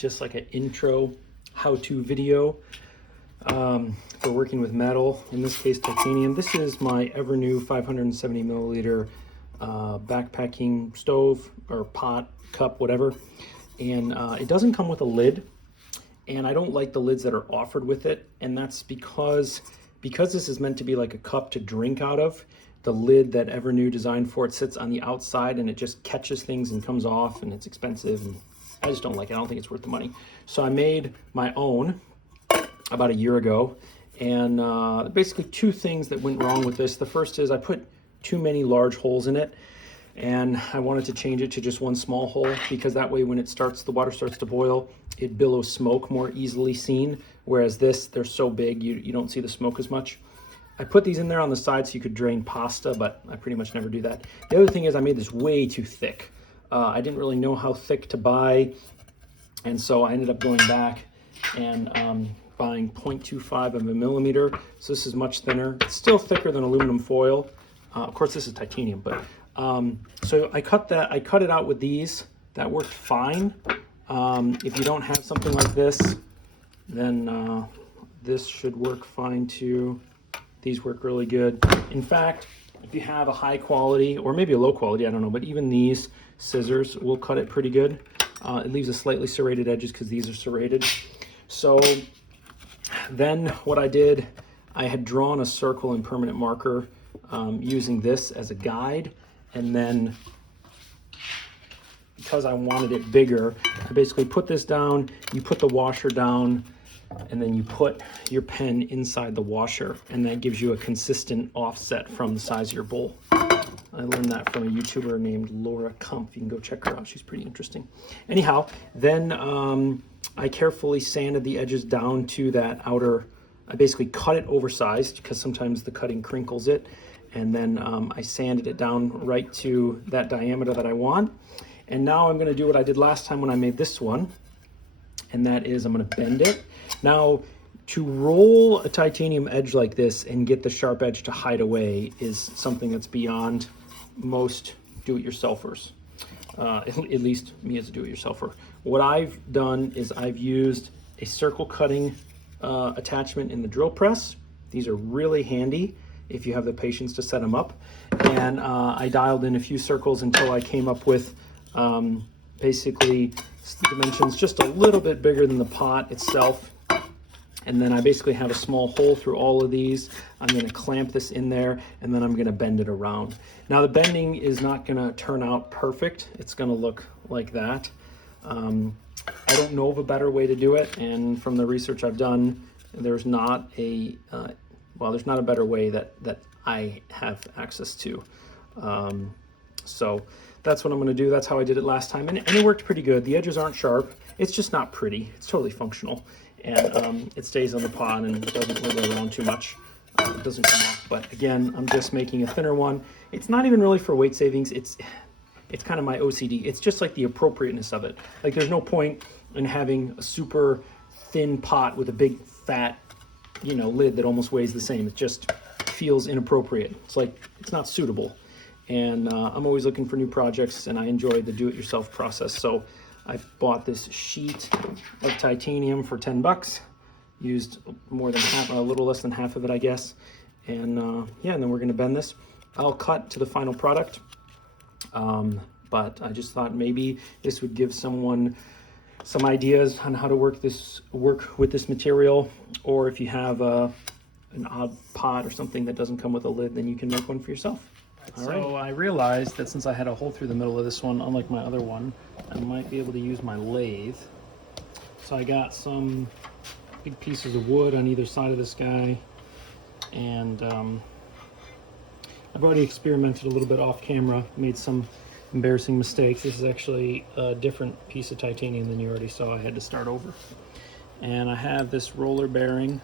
just like an intro how-to video for working with metal, in this case titanium. This is my Evernew 570 milliliter backpacking stove or pot, cup, whatever. And it doesn't come with a lid, and I don't like the lids that are offered with it, and that's because this is meant to be like a cup to drink out of. The lid that Evernew designed for it sits on the outside, and it just catches things and comes off, and it's expensive, and I just don't like it. I don't think it's worth the money. So I made my own about a year ago, and basically two things that went wrong with this. The first is I put too many large holes in it, and I wanted to change it to just one small hole, because that way when the water starts to boil, it billows smoke more easily seen, whereas this, they're so big you don't see the smoke as much. I put these in there on the side so you could drain pasta, but I pretty much never do that. The other thing is I made this way too thick. I didn't really know how thick to buy, and so I ended up going back and buying 0.25 of a millimeter. So this is much thinner. It's still thicker than aluminum foil. Of course, this is titanium, but so I cut it out with these. That worked fine. If you don't have something like this, then this should work fine too. These work really good. In fact, if you have a high quality, or maybe a low quality, I don't know, but even these scissors will cut it pretty good. It leaves a slightly serrated edges because these are serrated. So then what I did, I had drawn a circle in permanent marker using this as a guide, and then because I wanted it bigger, I basically put this down, you put the washer down, and then you put your pen inside the washer, and that gives you a consistent offset from the size of your bowl. I learned that from a YouTuber named Laura Kumpf. You can go check her out. She's pretty interesting. Anyhow, then I carefully sanded the edges down to that outer. I basically cut it oversized because sometimes the cutting crinkles it, and then I sanded it down right to that diameter that I want. And now I'm going to do what I did last time when I made this one, and that is I'm going to bend it. Now, to roll a titanium edge like this and get the sharp edge to hide away is something that's beyond most do-it-yourselfers, at least me as a do-it-yourselfer. What I've done is I've used a circle cutting attachment in the drill press. These are really handy if you have the patience to set them up. And I dialed in a few circles until I came up with basically dimensions just a little bit bigger than the pot itself. And then I basically have a small hole through all of these. I'm going to clamp this in there, and then I'm going to bend it around. Now the bending is not going to turn out perfect. It's going to look like that. I don't know of a better way to do it, and from the research I've done, there's not a there's not a better way that I have access to. So that's what I'm going to do. That's how I did it last time, and it worked pretty good. The edges aren't sharp. It's just not pretty. It's totally functional, and it stays on the pot and doesn't wiggle around too much. It doesn't come off. But again, I'm just making a thinner one. It's not even really for weight savings. It's kind of my OCD. It's just like the appropriateness of it. Like there's no point in having a super thin pot with a big fat, lid that almost weighs the same. It just feels inappropriate. It's like it's not suitable. And I'm always looking for new projects, and I enjoy the do-it-yourself process. So I bought this sheet of titanium for 10 bucks, used more than half, a little less than half of it, I guess. And yeah, and then we're gonna bend this. I'll cut to the final product. But I just thought maybe this would give someone some ideas on how to work with this material, or if you have an odd pot or something that doesn't come with a lid, then you can make one for yourself. All right. So I realized that since I had a hole through the middle of this one, unlike my other one, I might be able to use my lathe. So I got some big pieces of wood on either side of this guy, and I've already experimented a little bit off camera, made some embarrassing mistakes. This is actually a different piece of titanium than you already saw. I had to start over. And I have this roller bearing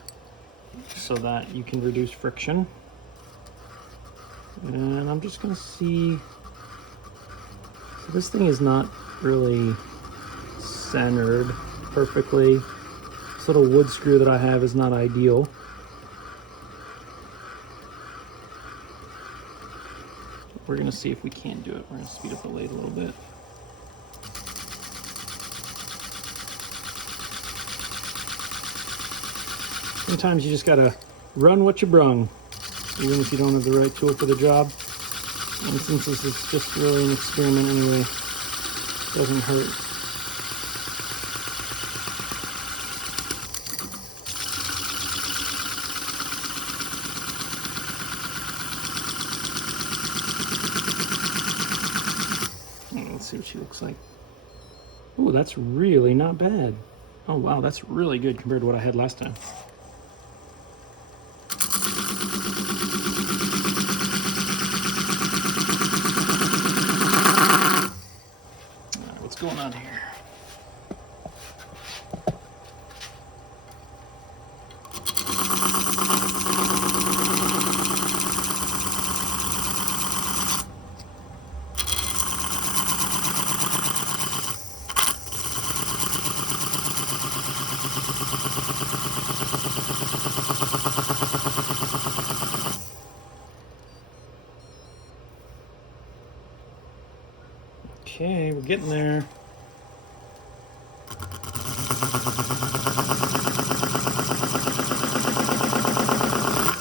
so that you can reduce friction. And I'm just gonna see, so this thing is not really centered perfectly. This little wood screw that I have is not ideal. We're gonna see if we can do it. We're gonna speed up the lathe a little bit. Sometimes you just gotta run what you brung, even if you don't have the right tool for the job. And since this is just really an experiment anyway, it doesn't hurt. Let's see what she looks like. Ooh, that's really not bad. Oh wow, that's really good compared to what I had last time. All right, what's going on here? Okay, we're getting there.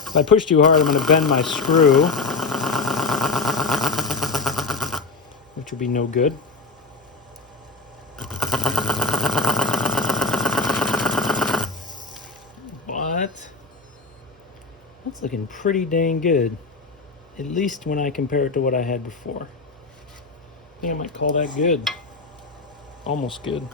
If I push too hard, I'm going to bend my screw, which will be no good. But that's looking pretty dang good, at least when I compare it to what I had before. I think I might call that good. Almost good.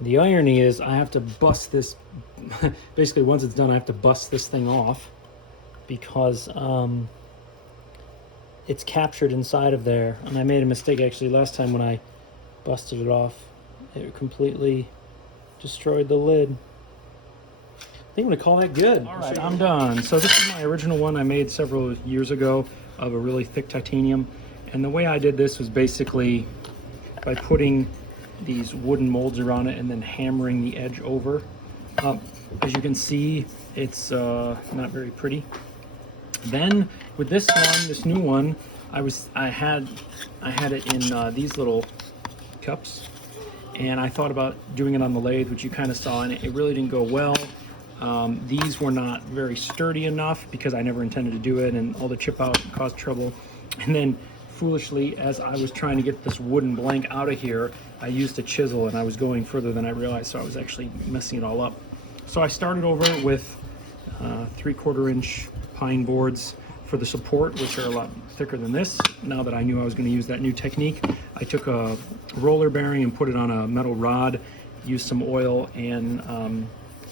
The irony is I have to bust this, basically once it's done I have to bust this thing off because it's captured inside of there. And I made a mistake actually last time when I busted it off. It completely destroyed the lid. I think I'm gonna call that good. All right, I'm done. So this is my original one I made several years ago of a really thick titanium. And the way I did this was basically by putting these wooden molds around it and then hammering the edge over. As you can see, it's not very pretty. Then with this one, this new one, I had it in these little cups, and I thought about doing it on the lathe, which you kind of saw, and it really didn't go well. These were not very sturdy enough because I never intended to do it, and all the chip out caused trouble. And then foolishly, as I was trying to get this wooden blank out of here, I used a chisel and I was going further than I realized, so I was actually messing it all up. So I started over with 3/4 inch pine boards for the support, which are a lot thicker than this. Now that I knew I was going to use that new technique, I took a roller bearing and put it on a metal rod, used some oil, and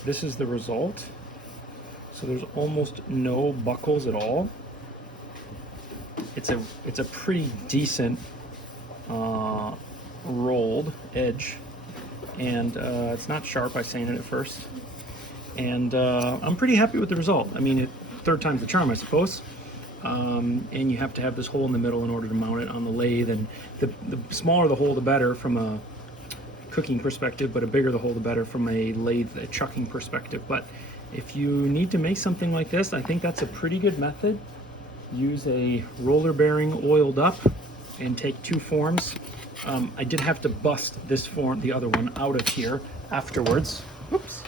this is the result. So there's almost no buckles at all. It's a pretty decent rolled edge, and it's not sharp. I sanded it first, and I'm pretty happy with the result. I mean, third time's the charm, I suppose. And you have to have this hole in the middle in order to mount it on the lathe, and the smaller the hole the better from a cooking perspective, but a bigger the hole the better from a lathe, a chucking perspective. But if you need to make something like this, I think that's a pretty good method. Use a roller bearing oiled up and take two forms. I did have to bust this form, the other one, out of here afterwards. Oops,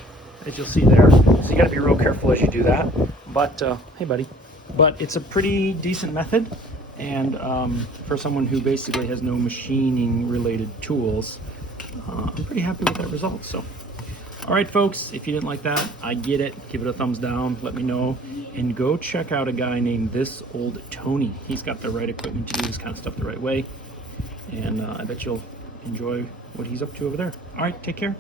as you'll see there. So you gotta be real careful as you do that. But, hey buddy. But it's a pretty decent method. And for someone who basically has no machining related tools, I'm pretty happy with that result. So, all right, folks, if you didn't like that, I get it. Give it a thumbs down, let me know, and go check out a guy named This Old Tony. He's got the right equipment to do this kind of stuff the right way, and I bet you'll enjoy what he's up to over there. All right, take care.